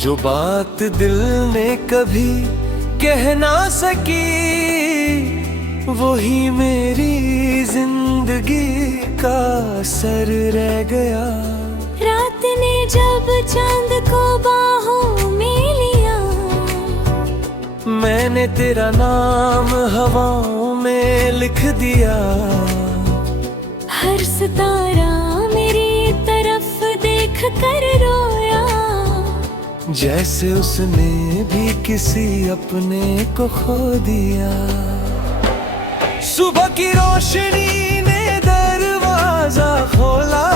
जो बात दिल ने कभी कह ना सकी, वही मेरी जिंदगी का असर रह गया। रात ने जब चांद को बाहों में लिया, मैंने तेरा नाम हवाओं में लिख दिया। हर सितारा मेरी तरफ देख कर रोया, जैसे उसने भी किसी अपने को खो दिया। सुबह की रोशनी ने दरवाजा खोला,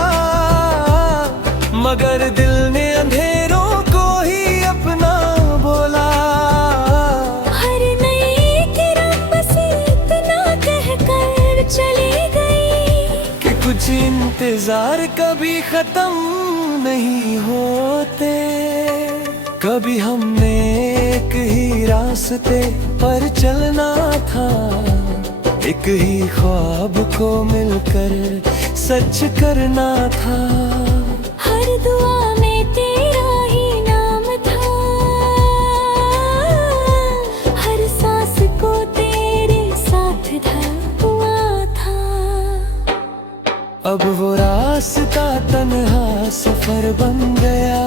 मगर दिल ने अंधेरों को ही अपना बोला। हर नई किरण बस इतना कहकर चली गई कि कुछ इंतजार कभी खत्म नहीं होते। कभी हमने एक ही रास्ते पर चलना था, एक ही ख्वाब को मिलकर सच करना था। हर दुआ में तेरा ही नाम था, हर सांस को तेरे साथ हुआ था। अब वो रास्ता तन्हा सफर बन गया,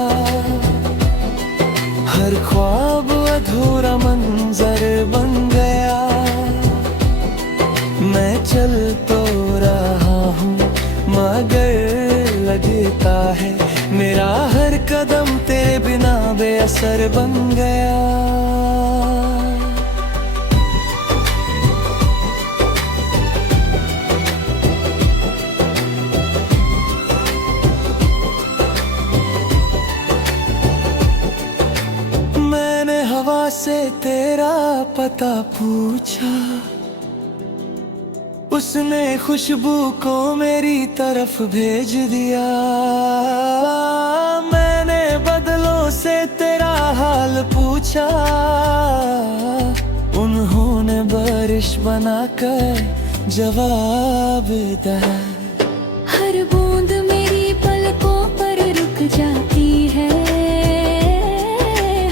हर ख्वाब अधूरा मंजर बन गया। मैं चल तो रहा हूँ मगर लगता है मेरा हर कदम तेरे बिना बेअसर बन गया। मैंने हवा से तेरा पता पूछा, उसने खुशबू को मेरी तरफ भेज दिया। मैंने बदलों से तेरा हाल पूछा, उन्होंने बारिश बनाकर जवाब दिया। हर बूंद मेरी पलकों पर रुक जाती है,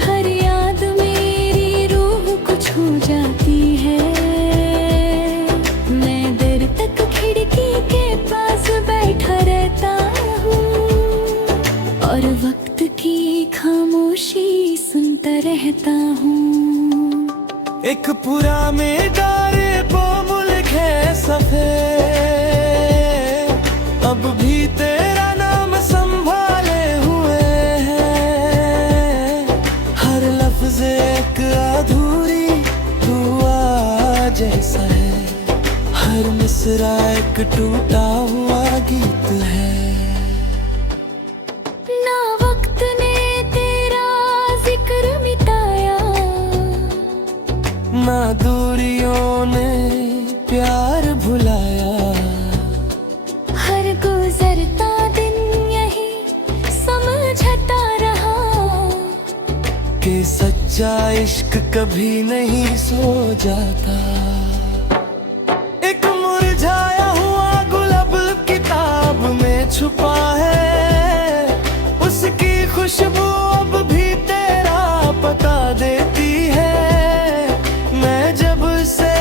हर याद मेरी रूह को छू जाती है। खिड़की के पास बैठा रहता हूँ और वक्त की खामोशी सुनता रहता हूँ। एक पूरा मेदारे वो मुल्क है सफेद, अब भी तेरा नाम संभाले हुए हैं। हर लफ्ज एक अधूरी दुआ जैसा है, हर मिसरा एक टूटा हुआ गीत है। ना वक्त ने तेरा जिक्र मिटाया, ना दूरियों ने प्यार भुलाया। हर गुजरता दिन यही समझता रहा कि सच्चा इश्क कभी नहीं सो जाता। मुरझाया हुआ गुलाब किताब में छुपा है, उसकी खुशबू अब भी तेरा पता देती है। मैं जब से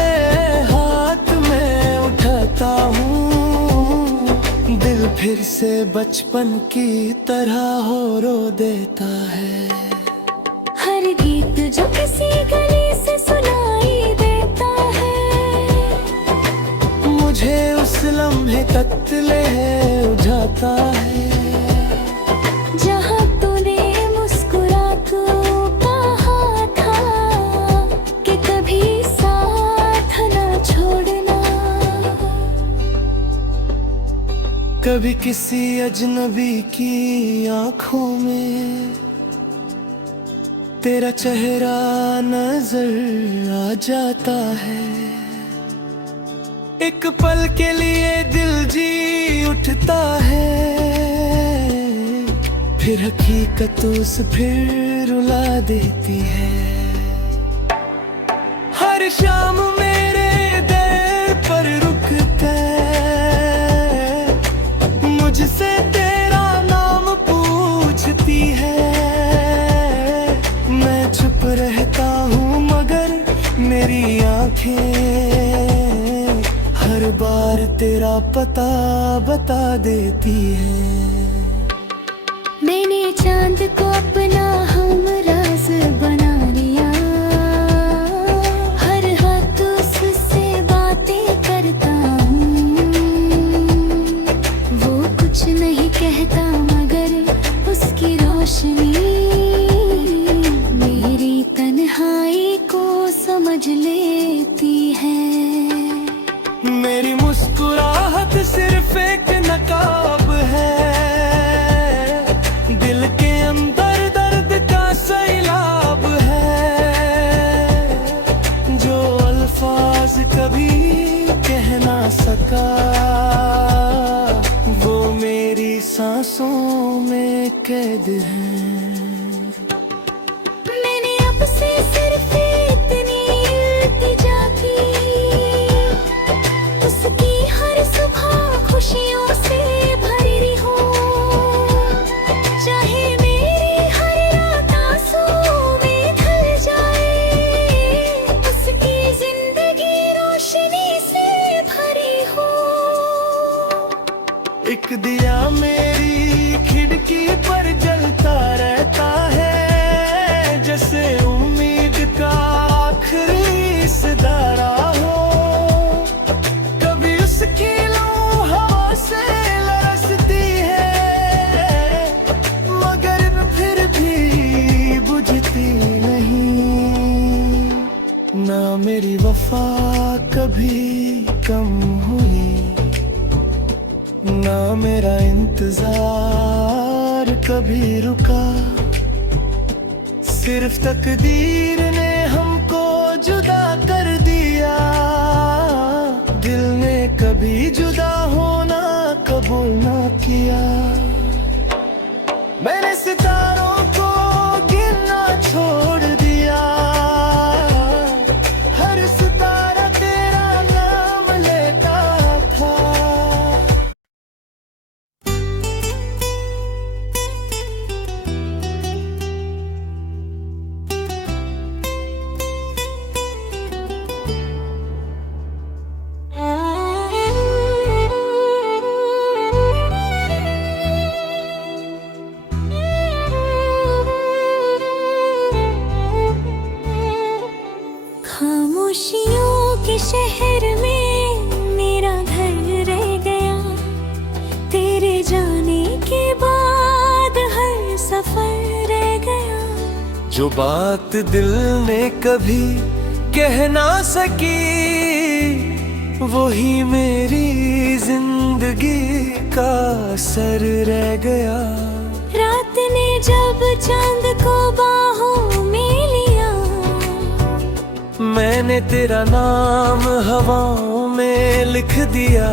हाथ में उठाता हूँ, दिल फिर से बचपन की तरह हो रो देता है। हर गीत जो किसी गली से सुनाई देता है, मुझे उस लम्हे तक ले जाता है। जहाँ तूने मुस्कुरा को कहा था कि कभी साथ न छोड़ना। कभी किसी अजनबी की आंखों में तेरा चेहरा नजर आ जाता है। एक पल के लिए दिल जी उठता है, फिर हकीकत उस फिर रुला देती है। हर शाम मेरे दर पर रुक कर मुझसे तेरा नाम पूछती है। आंखें हर बार तेरा पता बता देती हैं। मैंने चांद को अपना हमराज बना लिया, हर हाथ उससे बातें करता हूँ। वो कुछ नहीं कहता मगर उसकी रोशनी मेरी तन्हाई को समझ लेती है। मेरी मुस्कुराहट सिर्फ एक नकाब है, दिल के अंदर दर्द का सैलाब है, जो अल्फाज कभी कह ना सका, वो मेरी सांसों में कैद है। मैंने अब से सिर्फ इतनी इल्तिजा की, उसकी हर सुबह खुशियों से भरी हो, चाहे मेरी हर रात आंसुओं में ढल जाए, उसकी जिंदगी रोशनी से भरी हो। एक दिया मेरी खिड़की पर जलता रहता है, जैसे उम्मीद का आखिरी सितारा हो। कभी उसकी लौ हवा से लरसती है, मगर फिर भी बुझती नहीं। ना मेरी वफा कभी कम हुई, ना मेरा इंतजार कभी रुका। सिर्फ तकदीर ने हमको जुदा कर दिया, दिल ने कभी जुदा होना कबूल ना किया। मैंने सितारों को गिनना छोड़ दिया, हर सितारा तेरा नाम लेता था। खामोशियों के शहर में मेरा घर रह गया, तेरे जाने के बाद हर सफर रह गया। जो बात दिल ने कभी कह ना सकी, वही मेरी जिंदगी का असर रह गया। रात ने जब चांद को बाहों में लिया, मैंने तेरा नाम हवाओं में लिख दिया।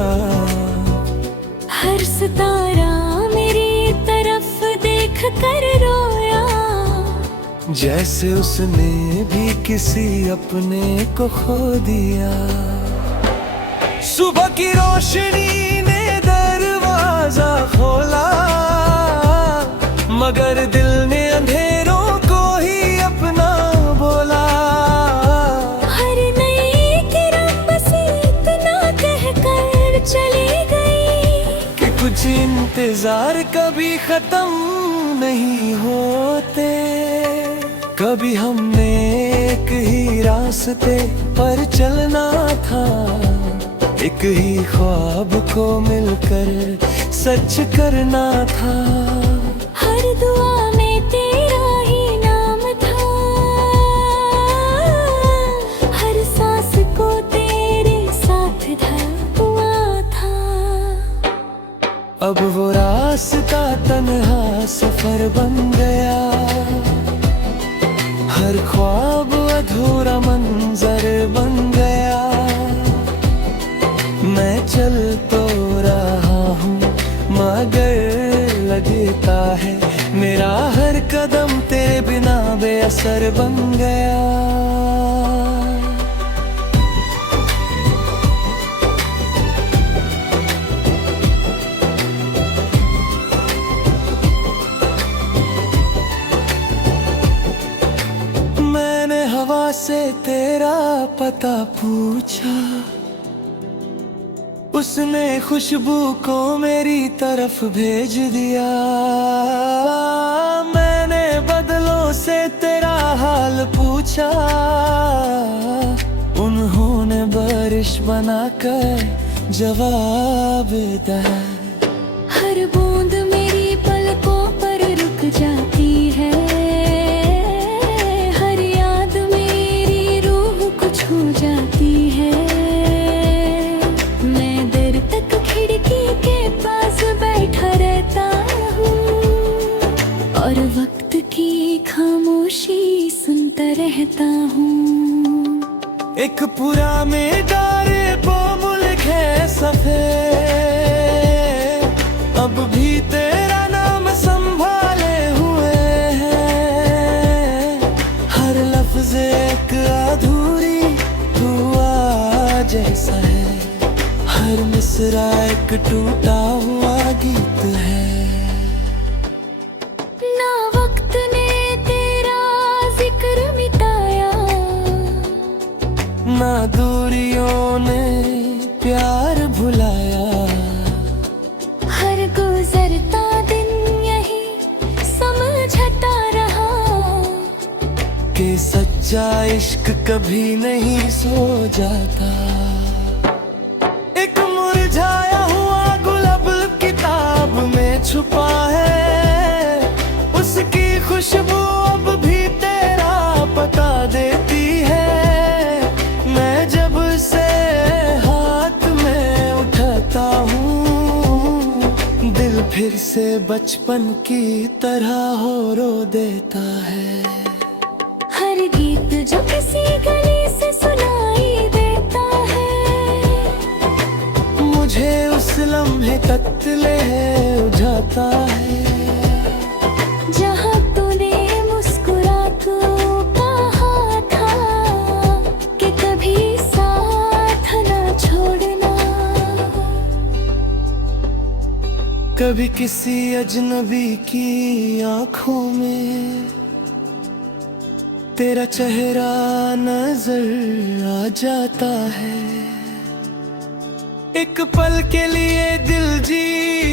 हर सितारा मेरी तरफ देख कर रोया, जैसे उसने भी किसी अपने को खो दिया। सुबह की रोशनी ने दरवाजा खोला, मगर दिल ने अंधेरों को ही अपना बोला। हर नई किरण बस इतना कहकर चली गई कि कुछ इंतजार कभी खत्म नहीं होते। कभी हमने एक ही रास्ते पर चलना था, एक ही ख्वाब को मिलकर सच करना था। हर दुआ में तेरा ही नाम था, हर सांस को तेरे साथ ढल हुआ था। अब वो रास्ता तन्हा सफर बन गया, हर ख्वाब अधूरा मंजर बन गया। मैं चल तो रहा हूँ मगर लगता है मेरा हर कदम तेरे बिना बेअसर बन गया। मैंने हवा से तेरा पता पता पूछा, उसने खुशबू को मेरी तरफ भेज दिया। मैंने बदलों से तेरा हाल पूछा, उन्होंने बारिश बनाकर जवाब दिया। हर बूंद मेरी पलकों पर रुक जाती है, हर याद मेरी रूह को छू जाती है। मैं देर तक खिड़की के पास बैठा रहता हूँ और वक्त की खामोशी सुनता रहता हूँ। एक पूरा मेदारे मुल्क है सफेद, अब भी तेरा नाम संभाले हुए हैं। हर लफ्ज एक अधूरी दुआ जैसा है, हर मिसरा एक टूटा हुआ गीत है। ना वक्त ने तेरा जिक्र मिटाया, ना दूरियों ने प्यार भुलाया। हर गुजरता दिन यही समझता रहा कि सच्चा इश्क कभी नहीं सो जाता। एक मुरझाया हुआ गुलाब किताब में छुपा है, उसकी खुशबू अब भी तेरा पता देती है। मैं जब से हाथ में उठाता हूँ, दिल फिर से बचपन की तरह हो रो देता है। हर गीत जो किसी गली से सुनाई देता है, मुझे उस लम्हे तक ले उठाता है, जहाँ तूने मुस्कुरा को कहा था कि कभी साथ ना छोड़ना। कभी किसी अजनबी की आंखों में तेरा चेहरा नजर आ जाता है। एक पल के लिए दिल जी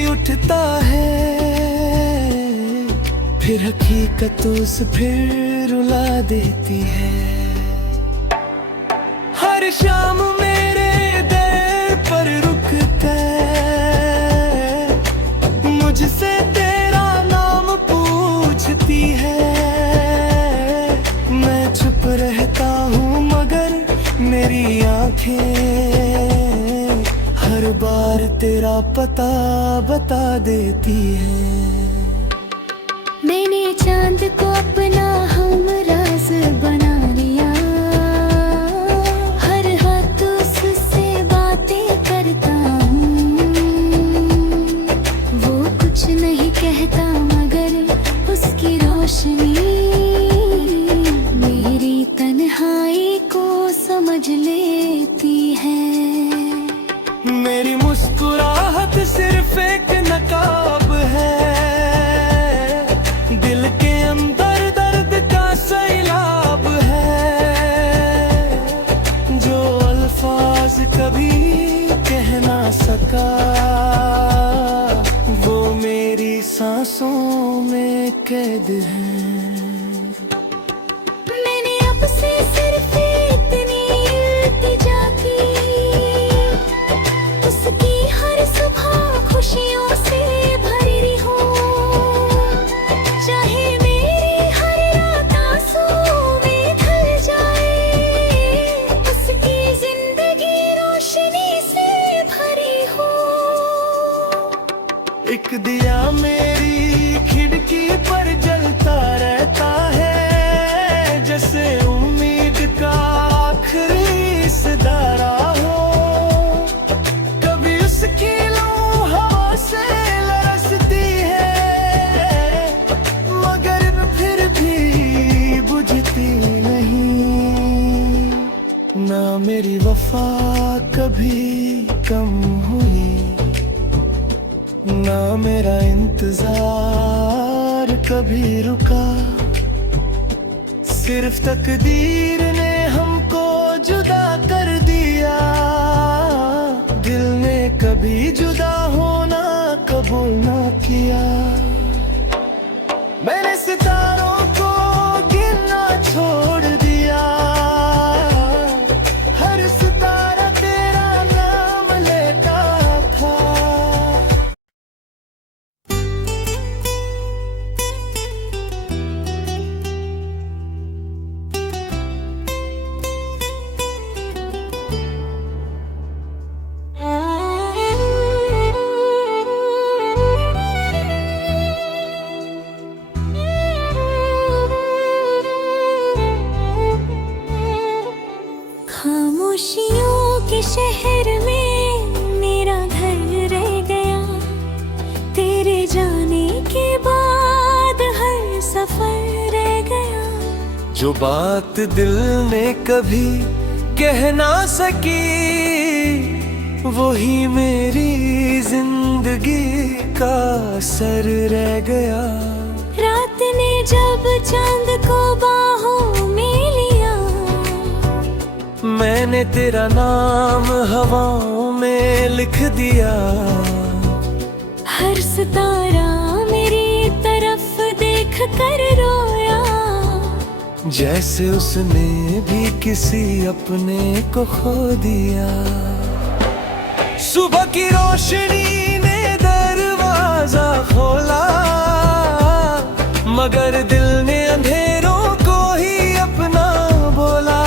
उठता है, फिर हकीकत उस फिर रुला देती है। हर शाम मेरे दर पर रुकता है, मुझसे तेरा नाम पूछती है। मैं चुप रहता हूँ मगर मेरी आंखें हर बार तेरा पता बता देती है। मैंने चांद को अपना हमराज बना लिया, हर वक्त उससे बातें करता हूँ। वो कुछ नहीं कहता मगर उसकी रोशनी मेरी तन्हाई को समझ लेती है। मेरी मुस्कुराहट सिर्फ एक नकाब है, दिल के अंदर दर्द का सैलाब है, जो अल्फाज कभी कह ना सका, वो मेरी सांसों में कैद है। मैंने अब से सिर्फ इतनी इल्तिजा की, उसकी हर सुबह खुशियों से भरी हो, चाहे मेरी हर रात आंसू में ढल जाए, उसकी जिंदगी रोशनी से भरी हो। एक दिया मेरी खिड़की पर जलता रहता है, जैसे उम्मीद का आखिरी सितारा हो। कभी उसकी लौ हवा से लरसती है, मगर फिर भी बुझती नहीं। ना मेरी वफा कभी कम हुई, ना मेरा इंतजार कभी रुका। सिर्फ तकदीर ने हमको जुदा भी जुदा होना कबूल ना किया। मैंने सितारों को गिनना छोड़ दिया, हर सितारा तेरा नाम लेता था। खामोशियों के शहर में मेरा घर रह गया, तेरे जाने के बाद हर सफर रह गया। जो बात दिल ने कभी कह ना सकी, वही मेरी जिंदगी का असर रह गया। रात ने जब चांद को बाहों में लिया, मैंने तेरा नाम हवाओं में लिख दिया। हर सितारा मेरी तरफ देख कर रोया, जैसे उसने भी किसी अपने को खो दिया। सुबह की रोशनी ने दरवाजा खोला, मगर दिल ने अंधेरों को ही अपना बोला।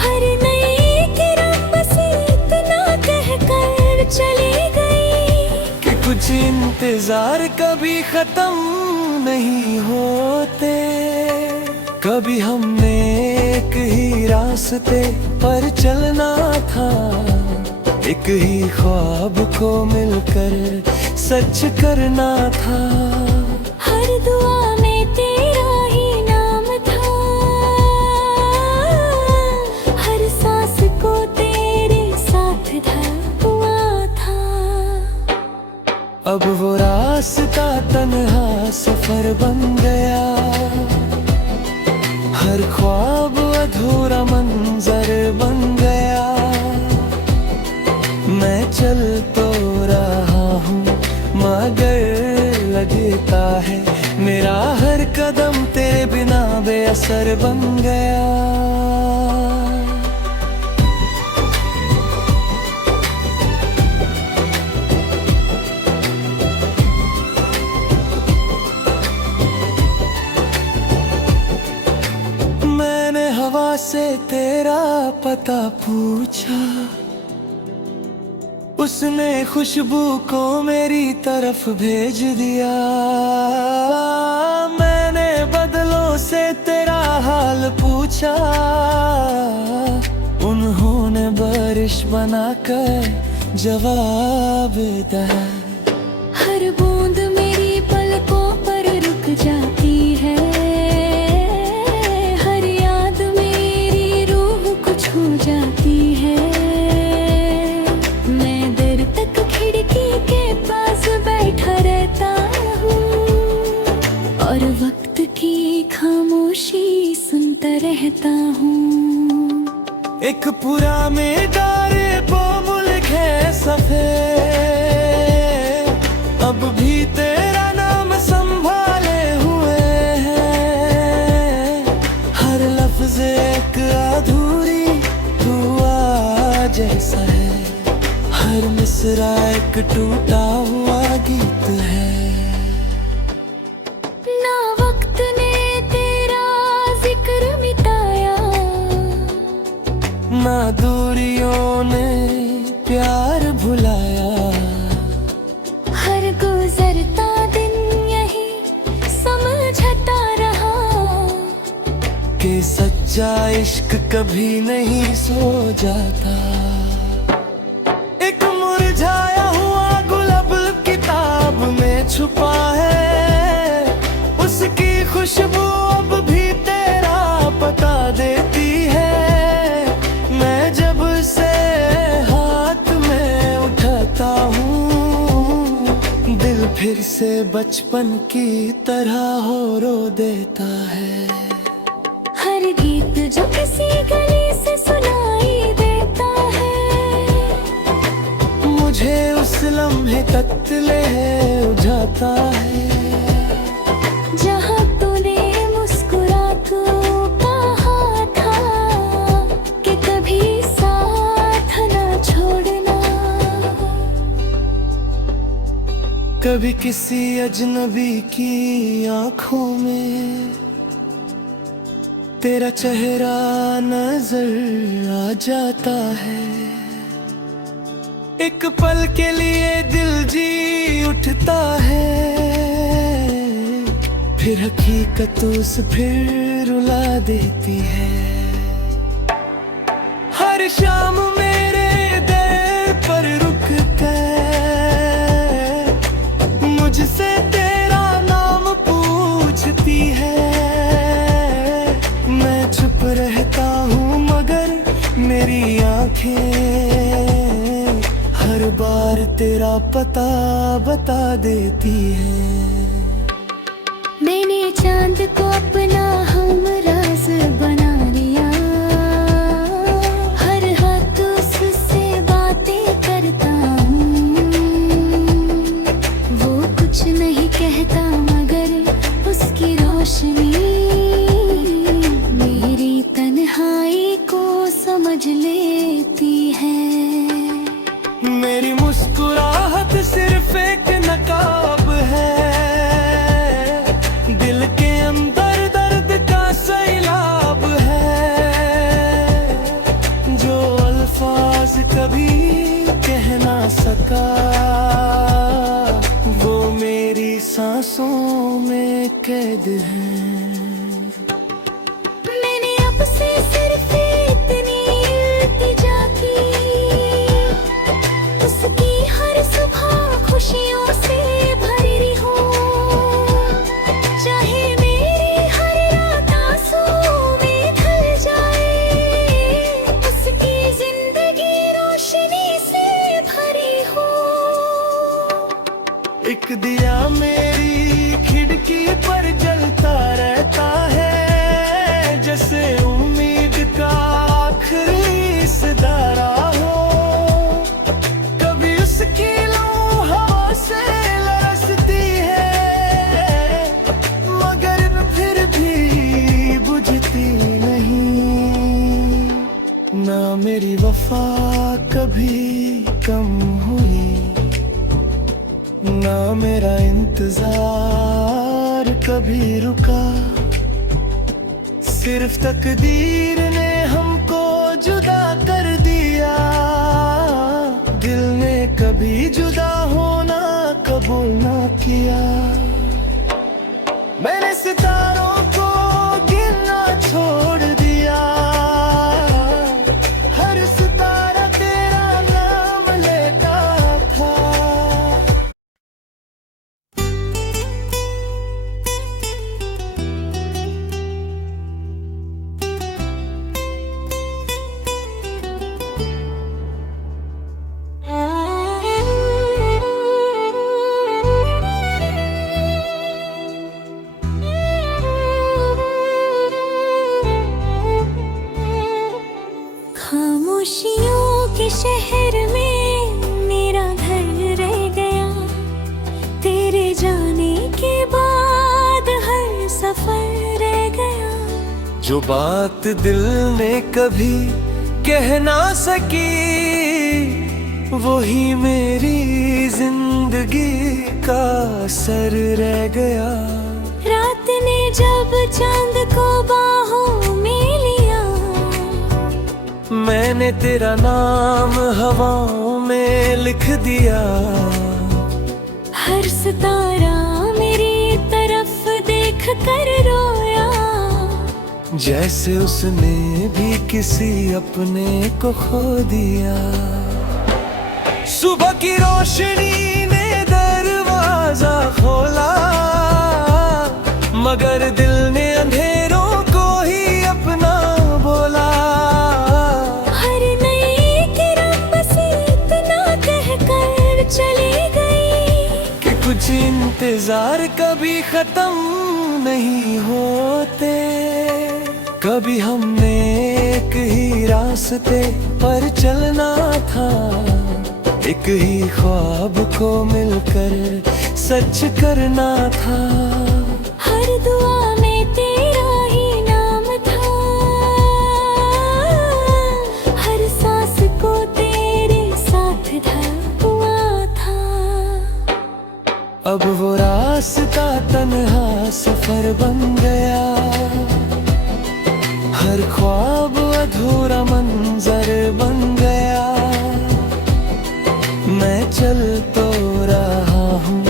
हर नई किरण बस इतना कहकर चली गई कि कुछ इंतजार कभी खत्म नहीं होते। कभी हमने एक ही रास्ते पर चलना था, एक ही ख्वाब को मिलकर सच करना था। हर दुआ में तेरा ही नाम था, हर सांस को तेरे साथ हुआ था। अब वो रास्ता तन्हा सफर बन गया, हर ख्वाब अधूरा मंजर बन गया। मैं चल तो रहा हूँ मगर लगता है मेरा हर कदम तेरे बिना बेअसर बन गया। मैंने हवा से तेरा पता पूछा, उसने खुशबू को मेरी तरफ भेज दिया। मैंने बदलों से तेरा हाल पूछा, उन्होंने बारिश बनाकर जवाब दिया। हर बूंद मेरी पलकों पर रुक जाती है, हर याद मेरी रूह को छू जाती है। मैं देर तक खिड़की के पास बैठा रहता हूँ और वक्त की खामोशी सुनता रहता हूँ। एक पूरा मेदारे मुल्क है सफेद, अब भी तेरा नाम संभाले हुए हैं। हर लफ्ज एक अधूरी दुआ जैसा है, हर मिसरा एक टूटा हुआ गीत है। ना वक्त ने तेरा जिक्र मिटाया, ना दूरियों ने प्यार भुलाया। हर गुजरता दिन यही समझता रहा कि सच्चा इश्क कभी नहीं सो जाता। एक मुरझाया हुआ गुलाब किताब में छुपा है, उसकी खुशबू अब भी तेरा पता देती है। मैं जब से हाथ में उठाता हूँ, दिल फिर से बचपन की तरह हो रो देता है। हर गीत जो किसी गली से सुनाई देता है, लम्हे कत्ले उजाता है। जहाँ तूने मुस्कुरा तो कहा था कि कभी साथ न छोड़ना, कभी किसी अजनबी की आंखों में तेरा चेहरा नजर आ जाता है। एक पल के लिए दिल जी उठता है, फिर हकीकत उस फिर रुला देती है। हर शाम मेरे दर पर रुक कर मुझसे तेरा नाम पूछती है। मैं चुप रहता हूँ मगर मेरी आंखें हर बार तेरा पता बता देती है। मैंने चांद को अपना हमराज बना लिया, हर हाथ उससे बातें करता हूँ। वो कुछ नहीं कहता मगर उसकी रोशनी मेरी तन्हाई को समझ लेती है। मेरी मुस्कुराहट सिर्फ एक नकाब है, दिल के अंदर दर्द का सैलाब है, जो अल्फाज कभी कह ना सका वो मेरी सांसों में कैद है। मैंने अब से सिर्फ इतनी इल्तिजा की, उसकी हर सुबह खुशियों से भरी हो, चाहे मेरी हर रात आंसू में ढल जाए, उसकी जिंदगी रोशनी से भरी हो। एक दिया मेरी खिड़की पर जलता रहता है, जैसे उम्मीद का आखिरी सितारा हो। कभी उसकी लौ हवा से लरसती है मगर फिर भी बुझती नहीं। ना मेरी वफा कभी कम हुई, ना मेरा इंतजार कभी रुका। सिर्फ तकदीर ने हमको जुदा कर दिया, दिल ने कभी जुदा होना कबूल ना किया। मैंने सितारों को गिनना छोड़ दिया, हर सितारा तेरा नाम लेता था। खामोशियों के शहर में मेरा घर रह गया, तेरे जाने के बाद हर सफर रह गया। जो बात दिल ने कभी कह ना सकी वही मेरी जिंदगी का असर रह गया। रात ने जब चांद को बाहों में लिया, मैंने तेरा नाम हवाओं में लिख दिया। हर सितारा मेरी तरफ देख कर रोया, जैसे उसने भी किसी अपने को खो दिया। सुबह की रोशनी ने दरवाजा खोला, मगर दिल ने अंधेरों को ही अपना बोला। हर नई किरण बस इतना कहकर चली गई कि कुछ इंतजार कभी खत्म नहीं होते। कभी हमने एक ही रास्ते पर चलना था, एक ही ख्वाब को मिलकर सच करना था। हर दुआ में तेरा ही नाम था, हर सांस को तेरे साथ हुआ था। अब वो रास्ता तन्हा सफर बन गया, हर ख्वाब अधूरा मंजर बन गया। मैं चल तो रहा हूँ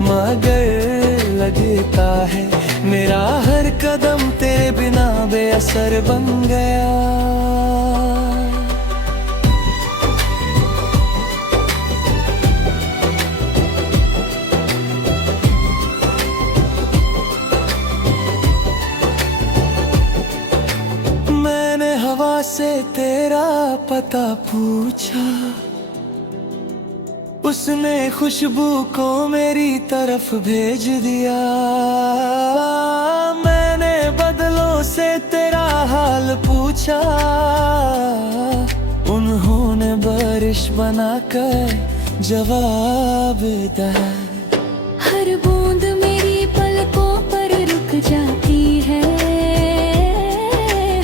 मगर लगता है मेरा हर कदम तेरे बिना बेअसर बन गया। मैंने हवा से तेरा पता पूछा, उसने खुशबू को मेरी तरफ भेज दिया। मैंने बदलों से तेरा हाल पूछा, उन्होंने बारिश बनाकर जवाब दिया। हर बूंद मेरी पलकों पर रुक जाती है,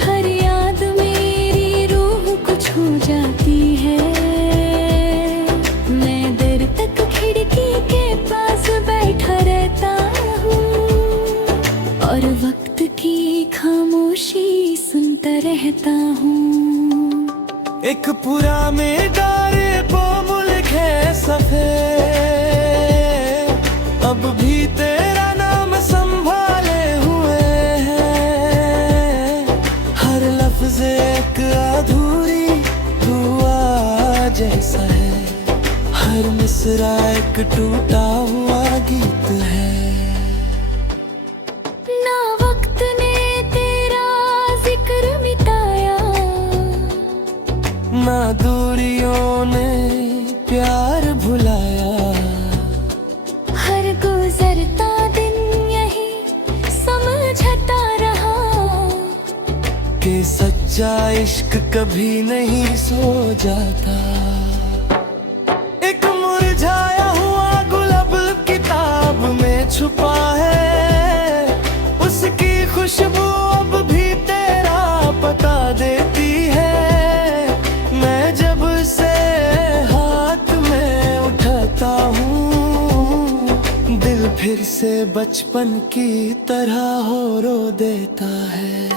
हर याद मेरी रूह को छू जाती है। मैं देर तक खिड़की के पास बैठा रहता हूँ और वक्त की खामोशी सुनता रहता हूँ। एक पूरा मेदारे वो मुल्क है सफेद, अब भी तेरा नाम संभाले हुए हैं। हर लफ्ज एक अधूरी दुआ जैसा है, हर मिसरा एक टूटा हुआ गीत है। ना वक्त ने तेरा जिक्र मिटाया, ना दूरियों ने प्यार भुलाया। हर गुजरता दिन यही समझता रहा कि सच्चा इश्क कभी नहीं सो जाता। एक मुरझाया हुआ गुलाब किताब में छुपा है, उसकी खुशबू अब भी तेरा पता देती है। मैं जब से हाथ में उठाता हूँ, दिल फिर से बचपन की तरह हो रो देता है।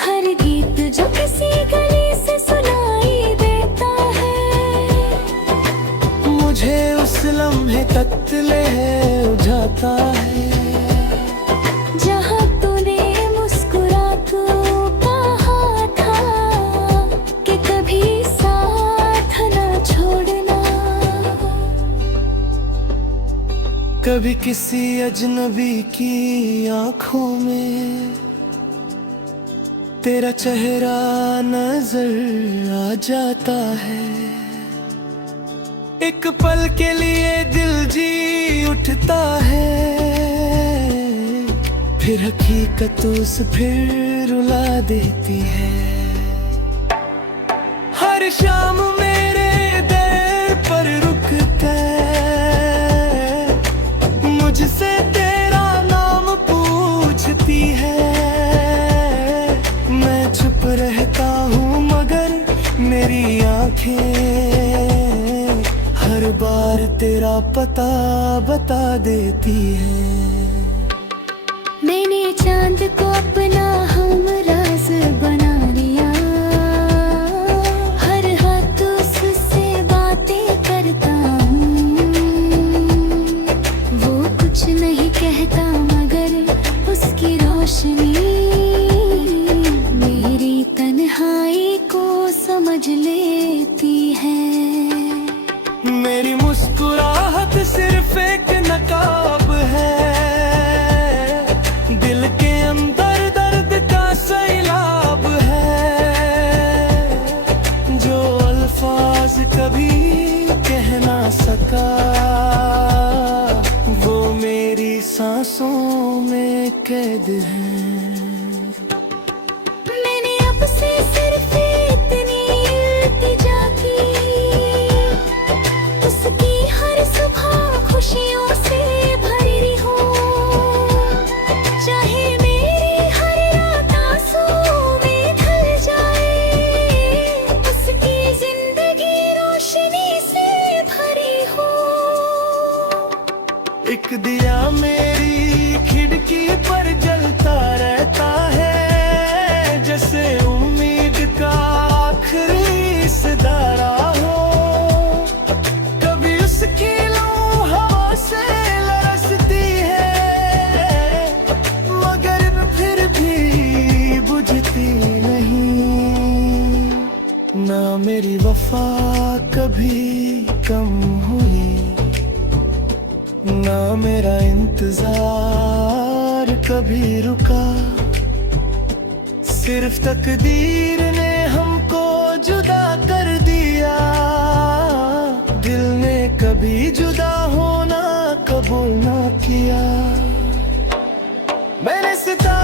हर गीत जो किसी गली से सुनाई देता है, मुझे उस लम्हे तक ले उठाता है। जहाँ तूने मुस्कुरा तो कहा था कि कभी साथ ना छोड़ना। कभी किसी अजनबी की आंखों में तेरा चेहरा नजर आ जाता है। एक पल के लिए दिल जी उठता है, फिर हकीकत उस फिर रुला देती है। हर शाम मेरे दर पर रुकता मुझसे तेरा नाम पूछती है। मैं चुप रहता हूँ मगर मेरी आंखें हर बार तेरा पता बता देती है। मैंने चांद को अपना हमराज बना लिया, हर हाथ उससे बातें करता हूँ। वो कुछ नहीं कहता मगर उसकी रोशनी मेरी तन्हाई को समझ लेती है। मेरी मुस्कुराहट सिर्फ एक नकाब है, दिल के अंदर दर्द का सैलाब है, जो अल्फाज कभी कह ना सका, वो मेरी सांसों में कैद है। मैंने अब से सिर्फ इतनी इल्तिजा की एक दिया मेरी खिड़की पर जलता रहता है, जैसे उम्मीद का आखिरी सितारा हो। कभी उसकी लू हवा से लरसती है, मगर फिर भी बुझती नहीं। ना मेरी वफा कभी कम हुई, ना मेरा इंतजार कभी रुका। सिर्फ तकदीर ने हमको जुदा कर दिया, दिल ने कभी जुदा होना कबूल ना किया। मैंने सितारे